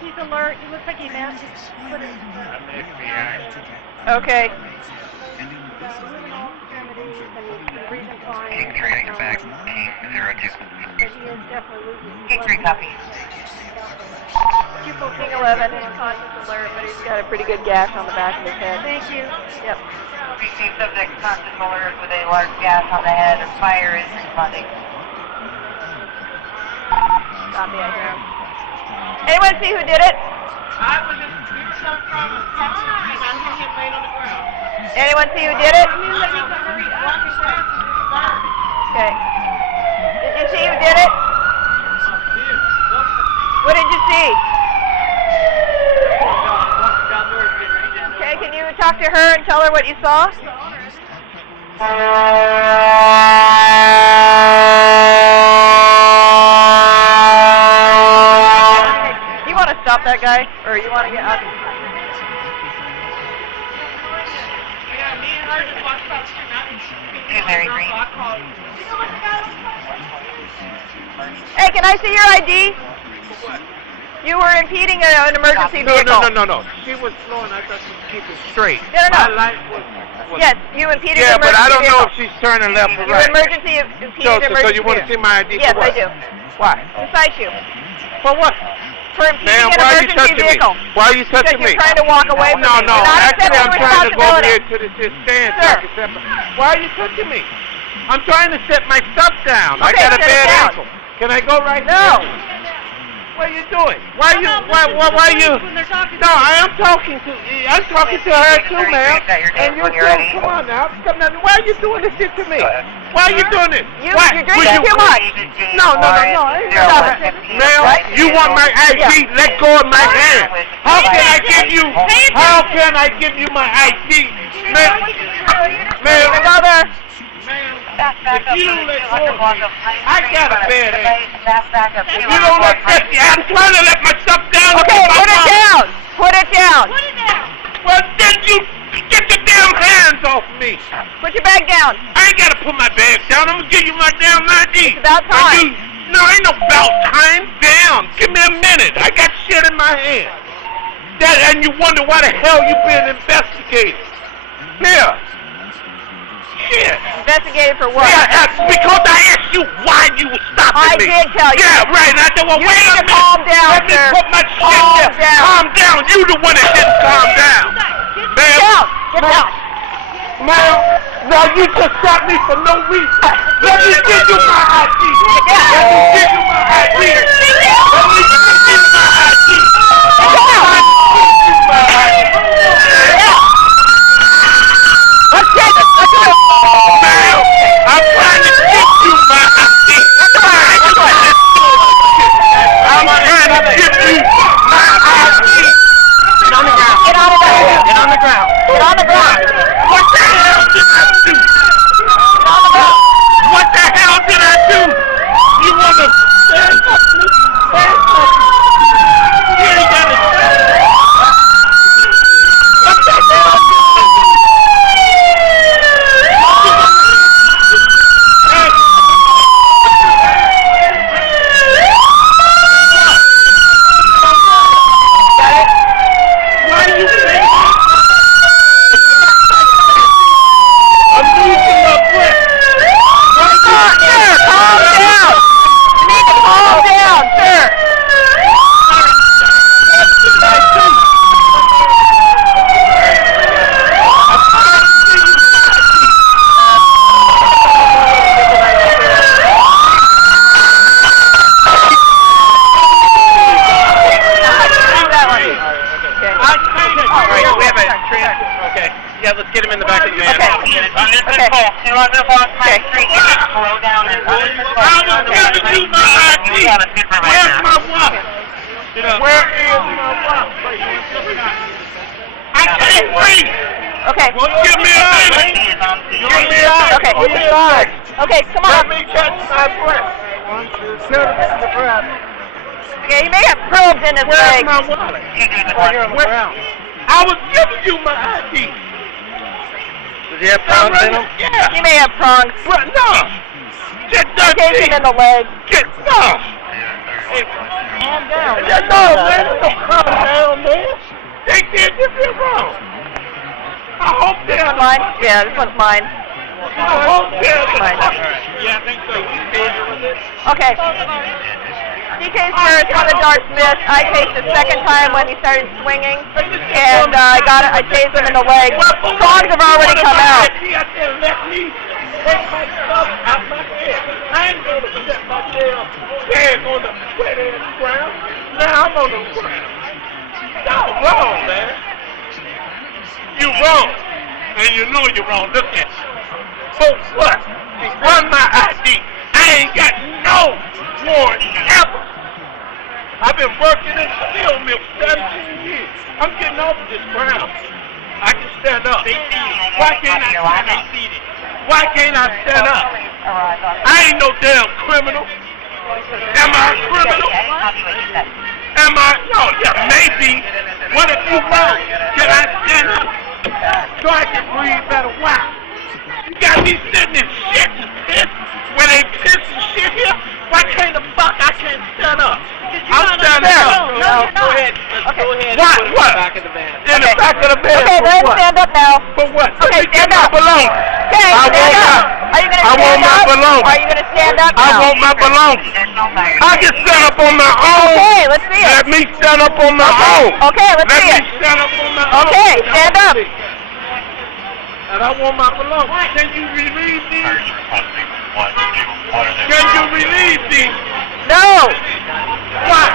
He's alert. He looks like he may just put it. Okay. King 3, I get back. King 02. King 3 copy. Pupil King 11 is conscious alert, but he's got a pretty good gash on the back of his head. Thank you. Yep. Received subject conscious alert with a large gash on the head. Fire is responding. Copy, I hear him. Anyone see who did it? I was just, we were so from Texas, and I hit him laid on the ground. Anyone see who did it? Okay. Did you see who did it? What did you see? Okay, can you talk to her and tell her what you saw? You want to stop that guy? Or you want to get out? Yeah, me and her just walked across the street. Mary Green. Hey, can I see your ID? You were impeding an emergency vehicle. No. She was slowing. I thought she was keeping straight. No. My light was Yes, you impeded yeah, an emergency vehicle. but I don't know if she's turning left or right. You impeded emergency So you want to see my ID Yes, for what? I do. Why? Beside you. For what? For impeding Ma'am, an why are you emergency touching vehicle. me? Why are you touching Because me? you're trying to walk away from me. No. You're not Actually, I'm accepting trying to go over responsibility. here to this stand. Sir. Why are you touching me? I'm trying to set my stuff down. I Okay, got a set it bad down. ankle. Can I go right No. here? What are you doing? Why you? Why you? No, I'm talking to her too, ma'am. And you too. Come on now. Why are you doing this shit to me? Why are you doing this? You're drinking too much. No. Ma'am, you want my ID? Let go of my hand. How can I give you? How can I give you my ID, ma'am? Go there. If you don't let go of me, I got a bad ankle. If you don't let me, I'm trying to let my stuff down. Okay, put it down. Put it down. Well, then you get your damn hands off me. Put your bag down. I ain't got to put my bag down. I'm going to give you my damn ID. It's about time. No, ain't no about time. Damn. Give me a minute. I got shit in my hand. And you wonder why the hell you been investigated. Here. Shit. Investigated for what? Yeah, because I asked you why you were stopping me. I did tell you. Yeah, right. I said, well, You wait need to a minute. calm down, Let me sir. put my shit Calm down. down. Calm down. You the one that didn't calm down. Get down. Get down. Ma'am, now you just stopped me for no reason. Let me give you my ID. down. Let me give you my ID. Let me give you my ID. Get down. Let's get it. Let's go. Ma'am, I'm trying to give you my ID. I'm trying to give you my ID. Get on the ground. Get on the ground. Get on the ground. Get on the ground. What the hell did I do? Get on the ground. What the hell did I do? You want to stand up, please? Stand up. You ain't got to stand up. What the hell? Why are you saying? I'm losing my breath. Sir, calm down. You need to calm down, sir. Okay. Yeah, let's get him in the back of the van. Okay. You want to move off my street? You can slow down and I was giving you my ID. Where's my wallet? Where is my wallet? I can't breathe. Okay. Well, give me a minute. Give me a minute. Okay. Okay, come Let on. me catch my breath. 1, 2, 7, get the breath. Okay, you may have probes in his Where's leg. my wallet? Right here on the ground. I was giving you my ID. Does he have prongs in him? Yeah. He may have prongs. What? No. Get I tased him in the leg. Get no. Calm down. No, man. Don't calm down, man. They did this wrong. I hope This they're one's mine? Yeah, this one's mine. I hope they're Mine. Yeah, I think so. You taser with it? Okay. He tased first when the darts missed. I tased the second time when he started swinging. And I tased him in the leg. Prongs have already come out. He out there let me take my stuff out my head. I ain't gonna set my damn head on the wet ass ground. Now I'm on the ground. Y'all wrong, man. You wrong. And you know you're wrong. Look at you. So what? Run my ID. I ain't got no warrant ever. I've been working in steel mill 17 years. I'm getting off of this ground. I can stand up. Why can't I stand up? Why can't I stand up? I ain't no damn criminal. Am I a criminal? Am I? No, yeah, maybe. What if you wrong? Can I stand up so I can breathe better? Why? You got me sitting in shit and piss where they piss and shit here? Why can't the fuck I can't stand up? I'm standing up. No, you're not. Go ahead. Okay. Go ahead. What? In the back of the van. In the back of the van. Okay, For let's what? stand up now. For what? Okay, Let me get stand my up. belongings. Okay, I stand want up. my- Are you going to I stand want my up? belongings. Are you going to stand up now? I want my belongings. I can stand up on my own. Okay, let's see it. Let me stand up on my own. Okay, let's Let see me it. stand up on my own. Okay, stand up. And I want my belongings. Can you relieve these? Can you relieve these? No. Why?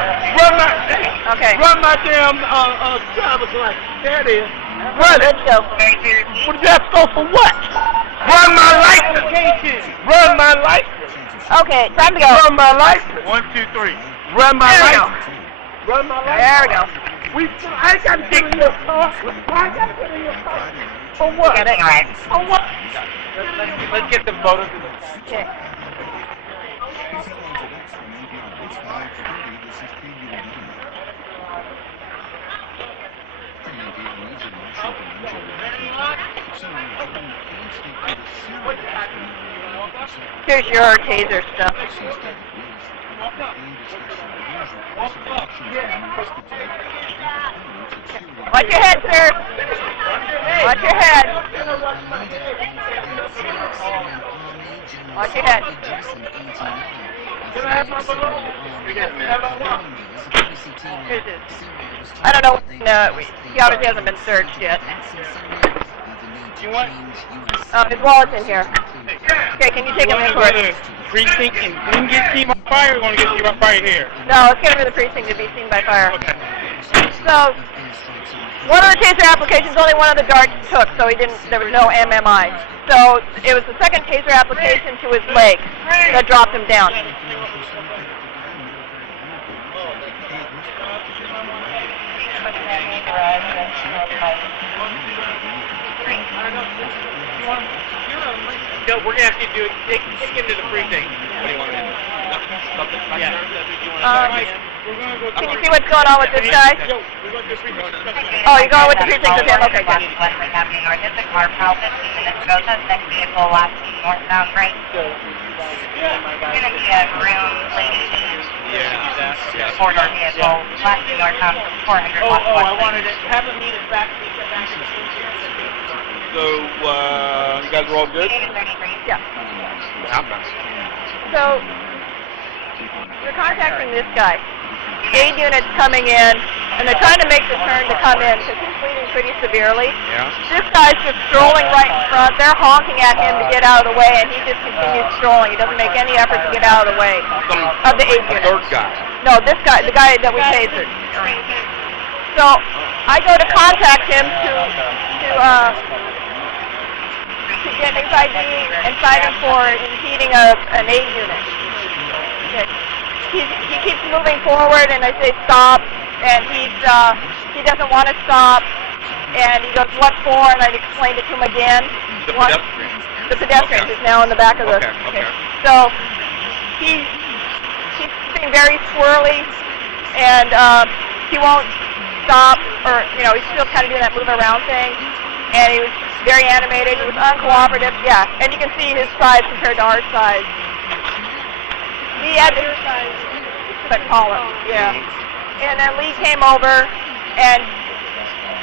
Okay. Run my damn driver's license. There it is. Run it. So. What does that go for what? Run my license. Run my license. Okay, time to go. Run my license. 1, 2, 3. Run my There we go. license. Run my license. There we go. I ain't got to get in your car. Why I got to get in your car? For what? Get it right. For what? Let's get the photos. Okay. Here's your taser stuff. Watch your head, sir. Watch your head. Watch your head. Can I have my belongings? Here's his. I don't know. No, he obviously hasn't been searched yet. You want? His wallet's in here. Okay, can you take him in for it? Precinct and then get team on fire. We're going to get team on fire here. No, let's get him to the precinct to be seen by fire. Okay. So, one of the taser applications, only one of the darts took, so there was no MMI. So, it was the second taser application to his leg that dropped him down. So we're going to have to do it. Take him to the precinct. What do you want to do? Something like that? Can you see what's going on with this guy? Oh, you're going with the precinct with him? Okay, good. Wesley Avenue North is a car pile 15 minutes ago. That's next vehicle last northbound right. You're going to be a room lady Yeah. four-door vehicle last northbound 400 block. I wanted to have him meet us back. So, you guys are all good? Yeah. So, we're contacting this guy. Aid units coming in, and they're trying to make the turn to come in because he's bleeding pretty severely. Yeah. This guy's just strolling right in front. They're honking at him to get out of the way, and he just continues strolling. He doesn't make any effort to get out of the way of the aid unit. Third guy. No, this guy, the guy that we tasered. So, I go to contact him to get his ID and sign him for impeding an aid unit. Okay. He keeps moving forward, and I say stop, and he doesn't want to stop, and he goes, what for? And I explained it to him again. The pedestrian. The pedestrian who's now in the back of the... Okay. So, he's being very swirly, and he won't stop, or, he's still kind of doing that move around thing, and he was very animated. He was uncooperative. Yeah, and you can see his size compared to our size. He had your size, but taller. Yeah. And then Lee came over, and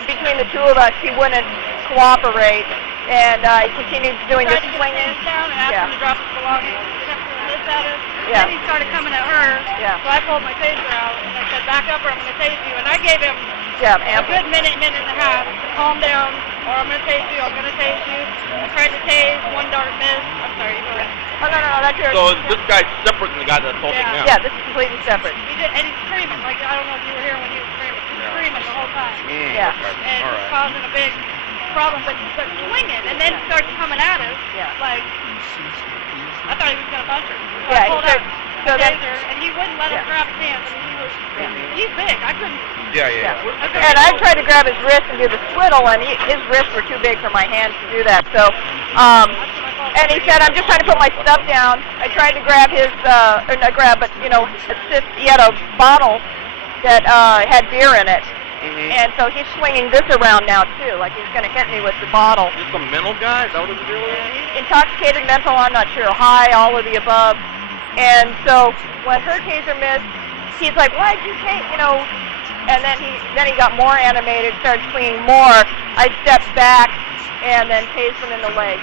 between the two of us, he wouldn't cooperate, and he continued doing this swinging. Down and asked him to drop his belongings. He kept doing this at her. Yeah. Then he started coming at her. Yeah. So I pulled my taser out and I said, "Back up, or I'm going to tase you." And I gave him Yeah, a ample. good minute and a half to calm down, or I'm going to tase you. I'm going to tase you. I tried to tase, one dart missed. I'm sorry. You go ahead. Oh no, that's yours. So this guy's separate from the guy that's assaulting him. Yeah, this is completely separate. He did, and he's screaming. Like, I don't know if you were here when he was screaming. He was screaming the whole time. Yeah. And All it's right. causing a big problem, but swinging, and then starts coming at us. Yeah. Like, I thought he was going to punch her. So Yeah, I pulled he out said- so the then- taser, and he wouldn't let him Yeah. grab his hands. I mean, he's big. I couldn't. Yeah. And I tried to grab his wrist and do the swiddle, and his wrists were too big for my hands to do that. So, and he said, "I'm just trying to put my stuff down." I tried to grab his, or not grab, but assist. He had a bottle that had beer in it, and so he's swinging this around now too, like he's going to hit me with the bottle. Is this a mental guy? Is that what his deal is? Intoxicated, mental, I'm not sure, high, all of the above. And so when her taser missed, he's like, "Why'd you take, and then he got more animated, started swinging more. I stepped back and then tased him in the leg.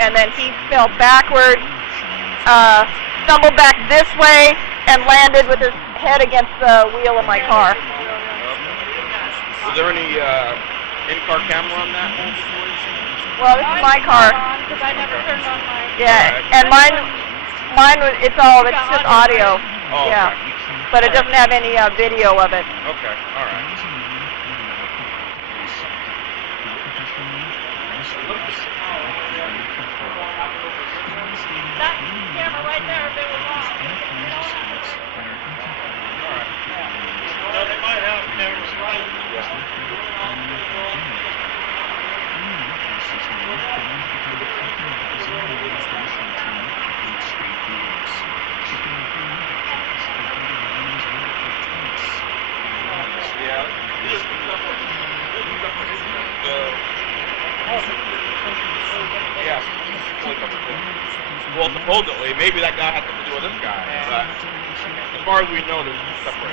And then he fell backward, stumbled back this way, and landed with his head against the wheel of my car. Was there any in-car camera on that whole situation? Well, this is my car. Because I never turned on my. Yeah, and mine was, it's just audio. Oh, Yeah. okay. But it doesn't have any video of it. Okay, all right. That camera right there, if it was on. Well, they might have cameras right. Yeah. Well, supposedly, maybe that guy had something to do with this guy. But as far as we know, they're separate.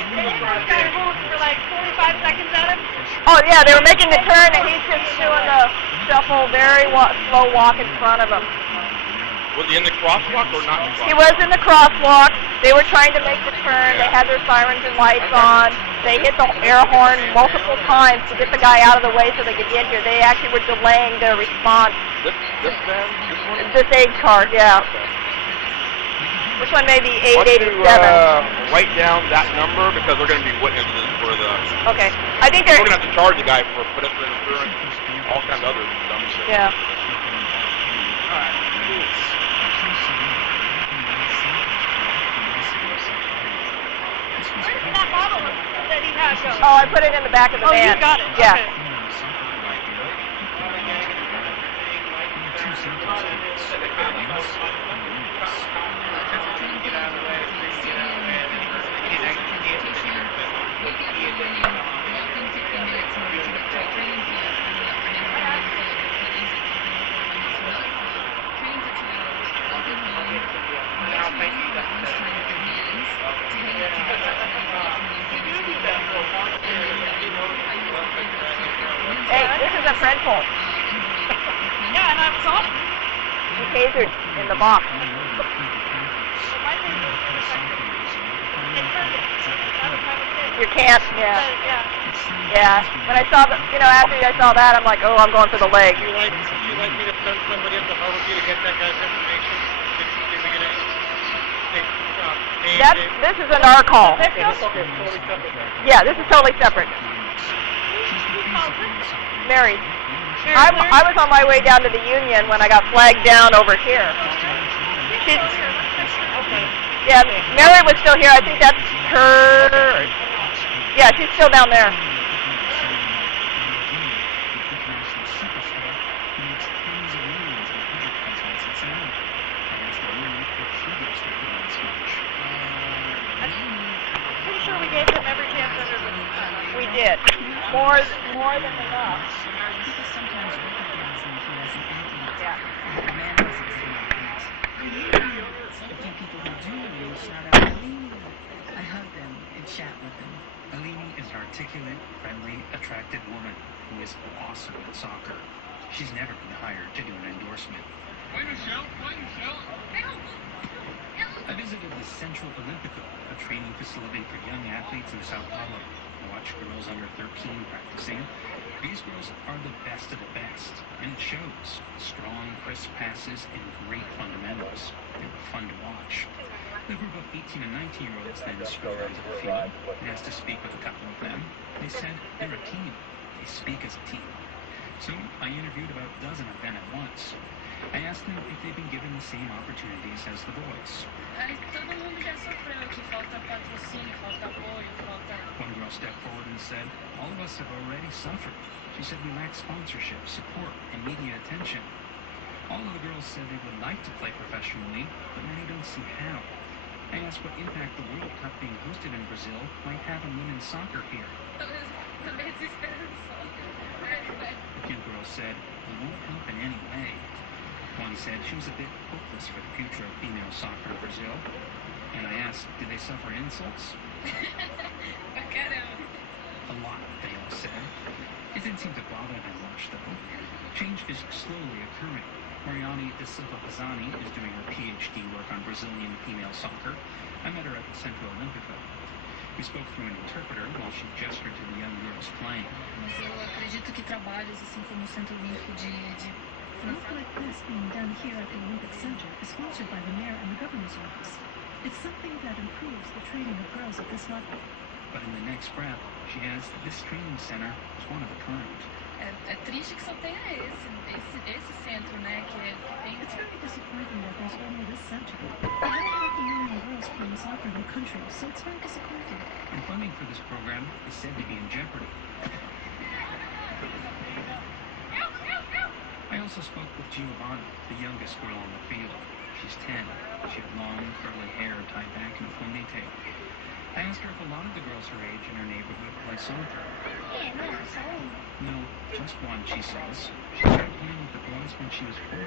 For like 45 seconds at him. Oh, yeah, they were making the turn, and he's just doing the shuffle, very slow walk in front of him. Was he in the crosswalk or not in the He crosswalk? was in the crosswalk. They were trying to make the turn. They had their sirens and lights on. They hit the air horn multiple times to get the guy out of the way so they could get here. They actually were delaying their response. This van? This one? This aid card, yeah. This one may be Why don't you 887. write down that number because we're going to be witnesses for the... Okay. I think We're they're... going to have to charge the guy for pedestrian insurance, all kinds of other dumb shit. Yeah. Where did that bottle that he had go? Oh, I put it in the back of the Oh, van. you got it. Yeah. Okay. Hey, this is a friend phone. Yeah, and I saw him. He tasered in the box. My thing was it turned it. That was my mistake. You can't, yeah. Yeah. Yeah. When I saw the, after I saw that, I'm like, oh, I'm going for the leg. Would you like me to send somebody up to Harvey to get that guy's information? This is an R call. Okay, totally separate. Yeah, this is totally separate. Married. I was on my way down to the Union when I got flagged down over here. Yeah, Mary was still here. I think that's her. Yeah, she's still down there. Pretty sure we gave him every chance under the sun. We did. More than enough. People sometimes recognize him as an athlete. Yeah. The man was exactly. A few people who do know me shout out, Alini. I hug them and chat with them. Alini is an articulate, friendly, attractive woman who is awesome at soccer. She's never been hired to do an endorsement. I visited the Central Olympico, a training facility for young athletes in Sao Paulo. I watched girls under 13 practicing. These girls are the best of the best, and it shows. Strong, crisp passes and great fundamentals. They were fun to watch. The group of 18 and 19-year-olds then strolled onto the field and asked to speak with a couple of them. They said they're a team. They speak as a team. So I interviewed about a dozen of them at once. I asked them if they've been given the same opportunities as the boys. Todo mundo já sofreu que falta patrocínio, falta apoio, falta... One girl stepped forward and said, all of us have already suffered. She said we lack sponsorship, support, and media attention. All of the girls said they would like to play professionally, but many don't see how. I asked what impact the World Cup being hosted in Brazil might have on women's soccer here. Também desesperançosa. A few girls said, it won't help in any way. One said she was a bit hopeless for the future of female soccer in Brazil. And I asked, did they suffer insults? Caramba. A lot, they all said. It didn't seem to bother them much, though. Change is slowly occurring. Mariani de Silva Pisani is doing her PhD work on Brazilian female soccer. I met her at the Central Olympico. We spoke through an interpreter while she gestured to the young girls playing. Mas eu acredito que trabalhos assim como o Centro Olímpico de Work like this being done here at the Olympic Center is sponsored by the mayor and the governor's office. It's something that improves the training of girls at this level. But in the next breath, she adds that this training center is one of a kind. É triste que só tenha esse centro, né? Que tem... It's very disappointing that there's only this center. We have half a million girls playing soccer in the country, so it's very disappointing. And funding for this program is said to be in jeopardy. I also spoke with Giovanna, the youngest girl on the field. She's 10. She had long, curly hair tied back in a ponytail. I asked her if a lot of the girls her age in her neighborhood play soccer. No, just one, she says. She started playing with the boys when she was 4.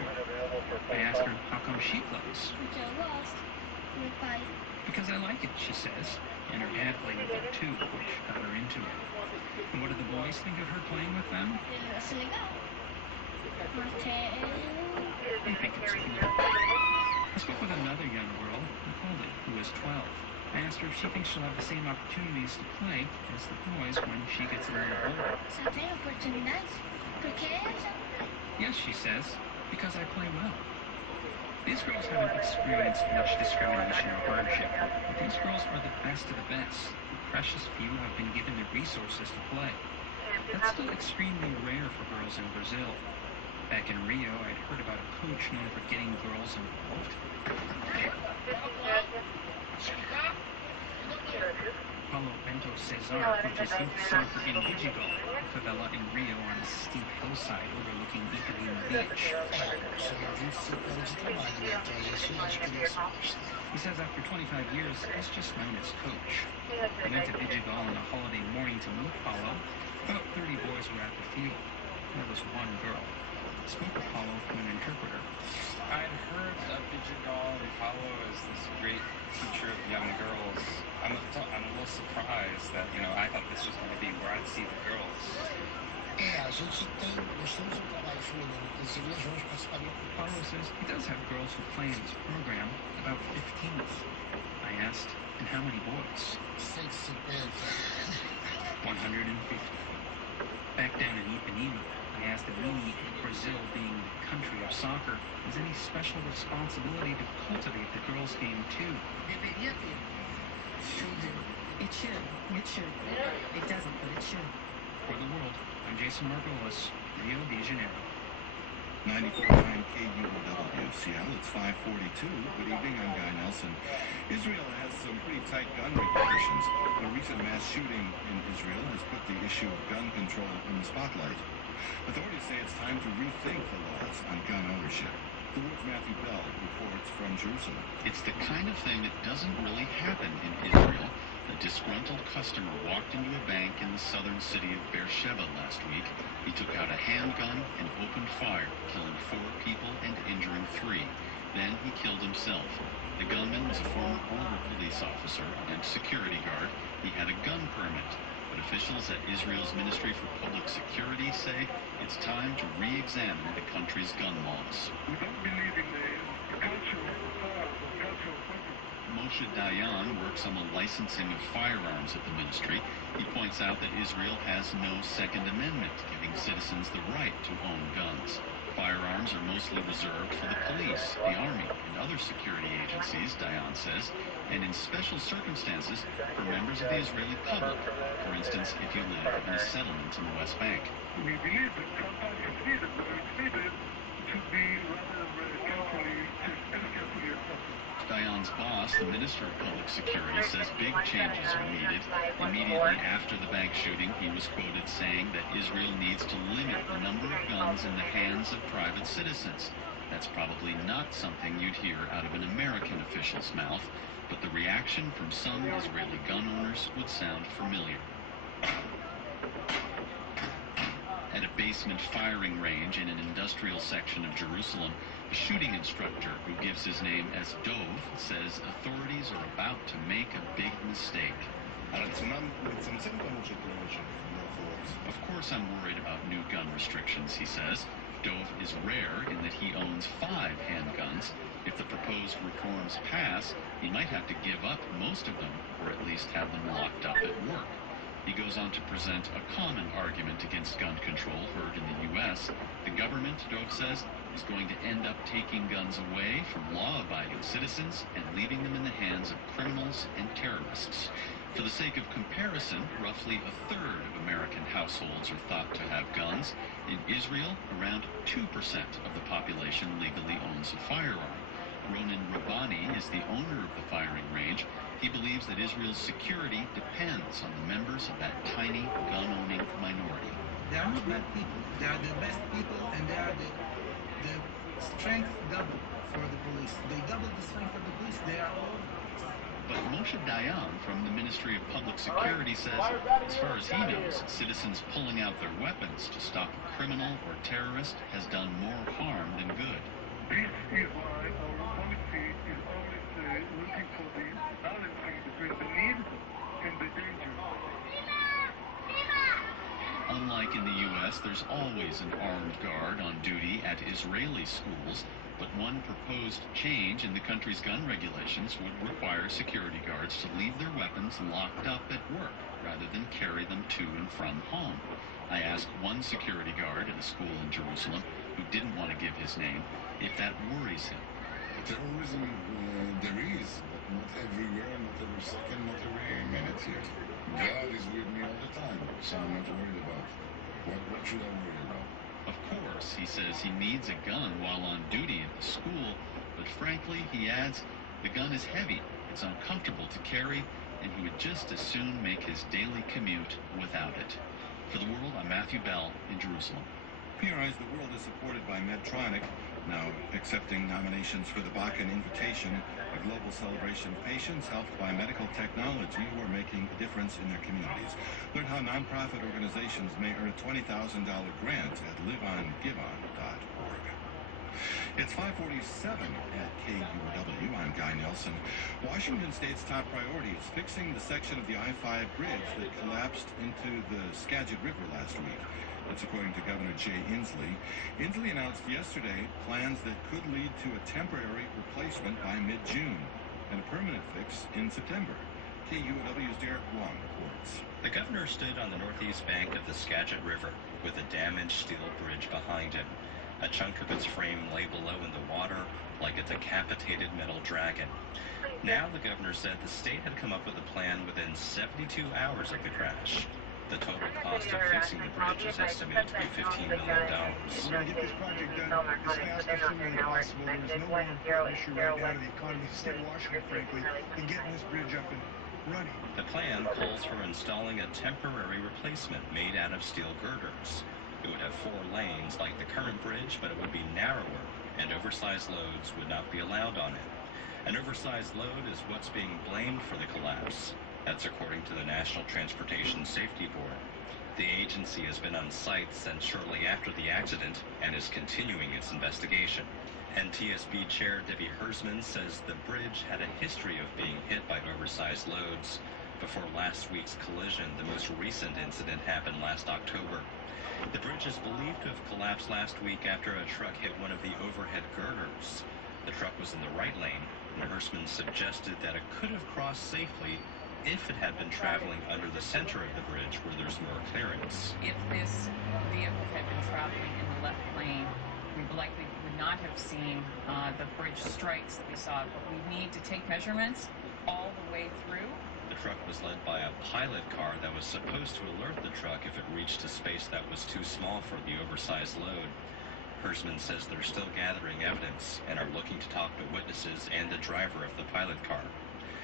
I asked her how come she plays. Porque eu gosto. Meu pai. Because I like it, she says. And her dad played with it too, which got her into it. And what do the boys think of her playing with them? Eu acho legal. They think it's cool. I spoke with another young girl, Nicole, who is 12. I asked her if she thinks she'll have the same opportunities to play as the boys when she gets a little older. Só tem oportunidade? Porque eu já... Yes, she says, because I play well. These girls haven't experienced much discrimination or hardship, but these girls are the best of the best. The precious few have been given the resources to play. That's still extremely rare for girls in Brazil. Back in Rio, I'd heard about a coach known for getting girls involved. Paulo Bento Cesar coaches youth soccer in Vidigal, a favela in Rio on a steep hillside overlooking Ipanema Beach. He says after 25 years, he's just known as coach. He went to Vidigal on a holiday morning to meet Paulo. About 30 boys were at the field. There was one girl. I spoke with Paulo through an interpreter. I'd heard of Vidigal and Paulo as this great teacher of young girls. I'm a little surprised that, I thought this was going to be where I'd see the girls. Paulo says he does have girls who play in his program, about 15. I asked, and how many boys? 150. Back down in Ipanema, I asked Alini if Brazil, being the country of soccer, has any special responsibility to cultivate the girls' game too. It should. It should. It doesn't, but it should. For the world, I'm Jason Margolis, Rio de Janeiro. 94.9 KUOW, Seattle. It's 5:42. Good evening. I'm Guy Nelson. Israel has some pretty tight gun regulations. A recent mass shooting in Israel has put the issue of gun control in the spotlight. Authorities say it's time to rethink the laws on gun ownership. The World's Matthew Bell reports from Jerusalem. It's the kind of thing that doesn't really happen in Israel. A disgruntled customer walked into a bank in the southern city of Beersheba last week. He took out a handgun and opened fire, killing 4 people and injuring 3. Then he killed himself. The gunman was a former border police officer and security guard. He had a gun permit. But officials at Israel's Ministry for Public Security say it's time to re-examine the country's gun laws. We don't believe in the cultural Moshe Dayan works on the licensing of firearms at the ministry. He points out that Israel has no Second Amendment, giving citizens the right to own guns. Firearms are mostly reserved for the police, the army, and other security agencies, Dayan says, and in special circumstances for members of the Israeli public, for instance, if you live in a settlement in the West Bank. We believe that sometimes it's needed, but it's needed to be rather carefully assessed. Dayan's boss, the Minister of Public Security, says big changes are needed. Immediately after the bank shooting, he was quoted saying that Israel needs to limit the number of guns in the hands of private citizens. That's probably not something you'd hear out of an American official's mouth, but the reaction from some Israeli gun owners would sound familiar. At a basement firing range in an industrial section of Jerusalem, a shooting instructor who gives his name as Dove says authorities are about to make a big mistake. Of course I'm worried about new gun restrictions, he says. Dove is rare in that he owns 5 handguns. If the proposed reforms pass, he might have to give up most of them, or at least have them locked up at work. He goes on to present a common argument against gun control heard in the U.S. The government, Dove says, is going to end up taking guns away from law-abiding citizens and leaving them in the hands of criminals and terrorists. For the sake of comparison, roughly a third of American households are thought to have guns. In Israel, around 2% of the population legally owns a firearm. Ronan Rabbani is the owner of the firing range. He believes that Israel's security depends on the members of that tiny gun-owning minority. They are not bad people. They are the best people, and they are the strength double for the police. They double the strength of the police. They are all. But Moshe Dayan from the Ministry of Public Security says, as far as he knows, citizens pulling out their weapons to stop a criminal or terrorist has done more harm than good. This is why our policy is always looking for the balancing between the need and the danger. Unlike in the U.S., there's always an armed guard on duty at Israeli schools, but one proposed change in the country's gun regulations would require security guards to leave their weapons locked up at work rather than carry them to and from home. I asked one security guard at a school in Jerusalem who didn't want to give his name if that worries him. Terrorism, there is, but not everywhere, not every second, not every minute here. God is with me all the time, so I'm not worried about. What should I worry about? Of course, he says he needs a gun while on duty at the school, but frankly, he adds, the gun is heavy, it's uncomfortable to carry, and he would just as soon make his daily commute without it. For The World, I'm Matthew Bell in Jerusalem. PRI's The World is supported by Medtronic, now accepting nominations for the Bakken Invitation, a global celebration of patients helped by medical technology who are making a difference in their communities. Learn how nonprofit organizations may earn a $20,000 grant at liveongivon.org. It's 5:47 at KUOW. I'm Guy Nelson. Washington State's top priority is fixing the section of the I-5 bridge that collapsed into the Skagit River last week. That's according to Governor Jay Inslee. Inslee announced yesterday plans that could lead to a temporary replacement by mid-June and a permanent fix in September. KUOW's Derek Wong reports. The governor stood on the northeast bank of the Skagit River with a damaged steel bridge behind him. A chunk of its frame lay below in the water like a decapitated metal dragon. Now the governor said the state had come up with a plan within 72 hours of the crash. The total cost of fixing the bridge is estimated to be $15 million. We're going to get this project done as fast as humanly possible. There's no more important issue right now to the economy of the state of Washington, frankly, than getting this bridge up and running. The plan calls for installing a temporary replacement made out of steel girders. It would have 4 lanes like the current bridge, but it would be narrower, and oversized loads would not be allowed on it. An oversized load is what's being blamed for the collapse. That's according to the National Transportation Safety Board. The agency has been on site since shortly after the accident and is continuing its investigation. NTSB Chair Debbie Hersman says the bridge had a history of being hit by oversized loads. Before last week's collision, the most recent incident happened last October. The bridge is believed to have collapsed last week after a truck hit one of the overhead girders. The truck was in the right lane, and Hersman suggested that it could have crossed safely if it had been traveling under the center of the bridge where there's more clearance. If this vehicle had been traveling in the left lane, we likely would not have seen the bridge strikes that we saw, but we need to take measurements all the way through. The truck was led by a pilot car that was supposed to alert the truck if it reached a space that was too small for the oversized load. Hersman says they're still gathering evidence and are looking to talk to witnesses and the driver of the pilot car.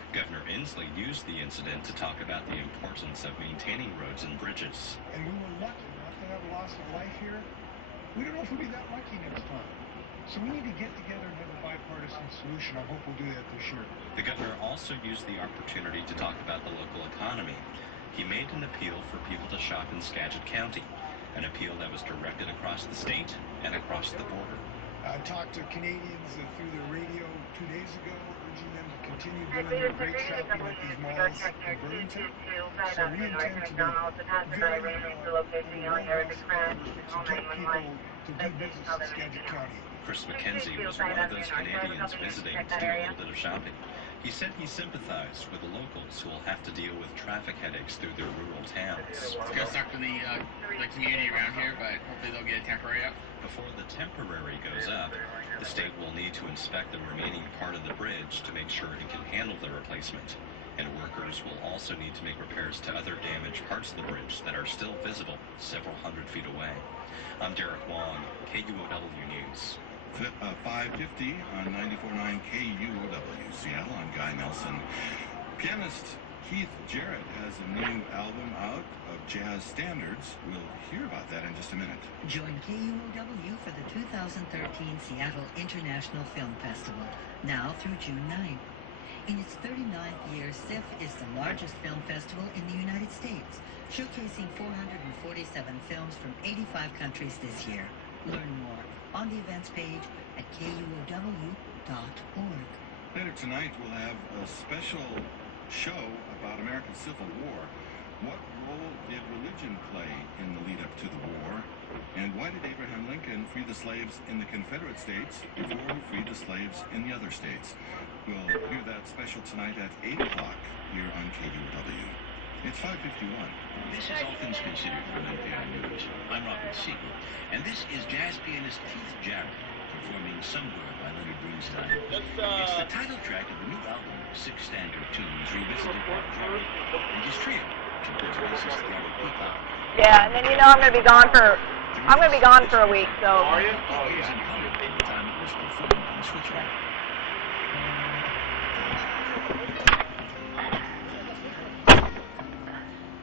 Governor Inslee used the incident to talk about the importance of maintaining roads and bridges. And we were lucky not to have a loss of life here. We don't know if we'll be that lucky next time. So we need to get together and have a bipartisan solution. I hope we'll do that this year. The governor also used the opportunity to talk about the local economy. He made an appeal for people to shop in Skagit County, an appeal that was directed across the state and across the border. I talked to Canadians through the radio 2 days ago, urging them to continue doing their great shopping at these malls in Burlington. So we intend to do very well to get people to do business in Skagit County. Chris McKenzie was one of those Canadians visiting to do a little bit of shopping. He said he sympathized with the locals who will have to deal with traffic headaches through their rural towns. It's going to suck for the community around here, but hopefully they'll get a temporary up. Before the temporary goes up, the state will need to inspect the remaining part of the bridge to make sure it can handle the replacement. And workers will also need to make repairs to other damaged parts of the bridge that are still visible several hundred feet away. I'm Derek Wong, KUOW News. 5:50 on 94.9 KUOW, Seattle. I'm Guy Nelson. Pianist Keith Jarrett has a new album out of jazz standards. We'll hear about that in just a minute. Join KUOW for the 2013 Seattle International Film Festival, now through June 9th. In its 39th year, SIFF is the largest film festival in the United States, showcasing 447 films from 85 countries this year. Learn more on the events page at KUOW.org. Later tonight, we'll have a special show about American Civil War. What role did religion play in the lead-up to the war? And why did Abraham Lincoln free the slaves in the Confederate States before he freed the slaves in the other states? We'll hear that special tonight at 8 o'clock here on KUOW. It's 5:51. This is All Things Considered from NPR News. I'm Robert Siegel, and this is jazz pianist Keith Jarrett performing Somewhere by Leonard Bernstein. It's the title track of the new album, Six Standard Tunes, revisited by drummer and his trio, to bassist Robert Peacock. Yeah, and then I'm going to be gone for a week, so. Are you? Oh, yeah. At the time it was performed on Switzerland.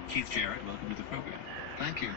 Keith Jarrett, welcome to the program. Thank you.